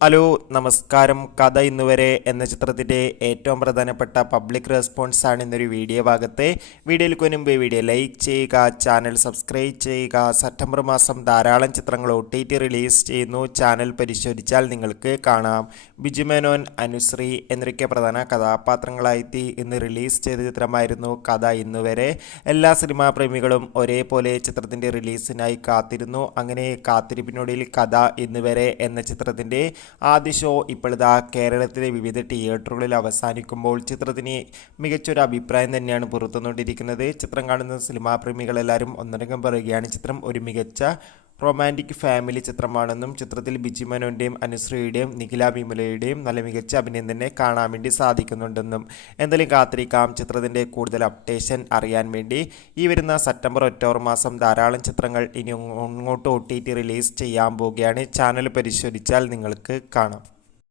Hello നമസ്കാരം. കഥ ഇന്നുവരെ എന്ന ചിത്രത്തിൻ്റെ ഏറ്റവും പ്രധാനപ്പെട്ട പബ്ലിക് റെസ്പോൺസ് ആണ് ഇന്നൊരു വീഡിയോ ഭാഗത്തെ. വീഡിയോയിൽ മുൻപ് വീഡിയോ ലൈക്ക് ചെയ്യുക, ചാനൽ സബ്സ്ക്രൈബ് ചെയ്യുക. സെപ്റ്റംബർ മാസം ധാരാളം ചിത്രങ്ങൾ OTT റിലീസ് ചെയ്യുന്നു. ചാനൽ പരിശോധിച്ചാൽ നിങ്ങൾക്ക് കാണാം. ബിജു മേനോൻ, അനുശ്രീ എന്നൊക്കെ പ്രധാന കഥാപാത്രങ്ങളായി ഇന്ന് റിലീസ് ചെയ്ത ചിത്രമായിരുന്നു കഥ ഇന്നുവരെ. എല്ലാ സിനിമാ പ്രേമികളും ഒരേപോലെ ചിത്രത്തിൻ്റെ റിലീസിനായി കാത്തിരുന്നു. അങ്ങനെ കാത്തിരിപ്പിനൊടുവിൽ കഥ ഇന്നുവരെ എന്ന ചിത്രത്തിൻ്റെ ആദ്യ ഷോ ഇപ്പോഴിതാ കേരളത്തിലെ വിവിധ തിയേറ്ററുകളിൽ അവസാനിക്കുമ്പോൾ ചിത്രത്തിന് മികച്ചൊരു അഭിപ്രായം തന്നെയാണ് പുറത്തുകൊണ്ടിരിക്കുന്നത്. ചിത്രം കാണുന്ന സിനിമാ പ്രേമികളെല്ലാവരും ഒന്നടങ്കം പറയുകയാണ് ചിത്രം ഒരു മികച്ച റൊമാൻറ്റിക് ഫാമിലി ചിത്രമാണെന്നും ചിത്രത്തിൽ ബിജു മേനോൻ്റെയും അനുശ്രീയുടെയും നിഖില വിമലയുടെയും നല്ല മികച്ച അഭിനയം തന്നെ കാണാൻ വേണ്ടി സാധിക്കുന്നുണ്ടെന്നും. എന്തായാലും കാത്തിരിക്കാം ചിത്രത്തിൻ്റെ കൂടുതൽ അപ്ഡേഷൻ അറിയാൻ വേണ്ടി. ഈ വരുന്ന സെപ്റ്റംബർ ഒക്ടോബർ മാസം ധാരാളം ചിത്രങ്ങൾ ഇനി അങ്ങോട്ട് OTT റിലീസ് ചെയ്യാൻ പോവുകയാണ്. ചാനൽ പരിശോധിച്ചാൽ നിങ്ങൾക്ക് കാണാം.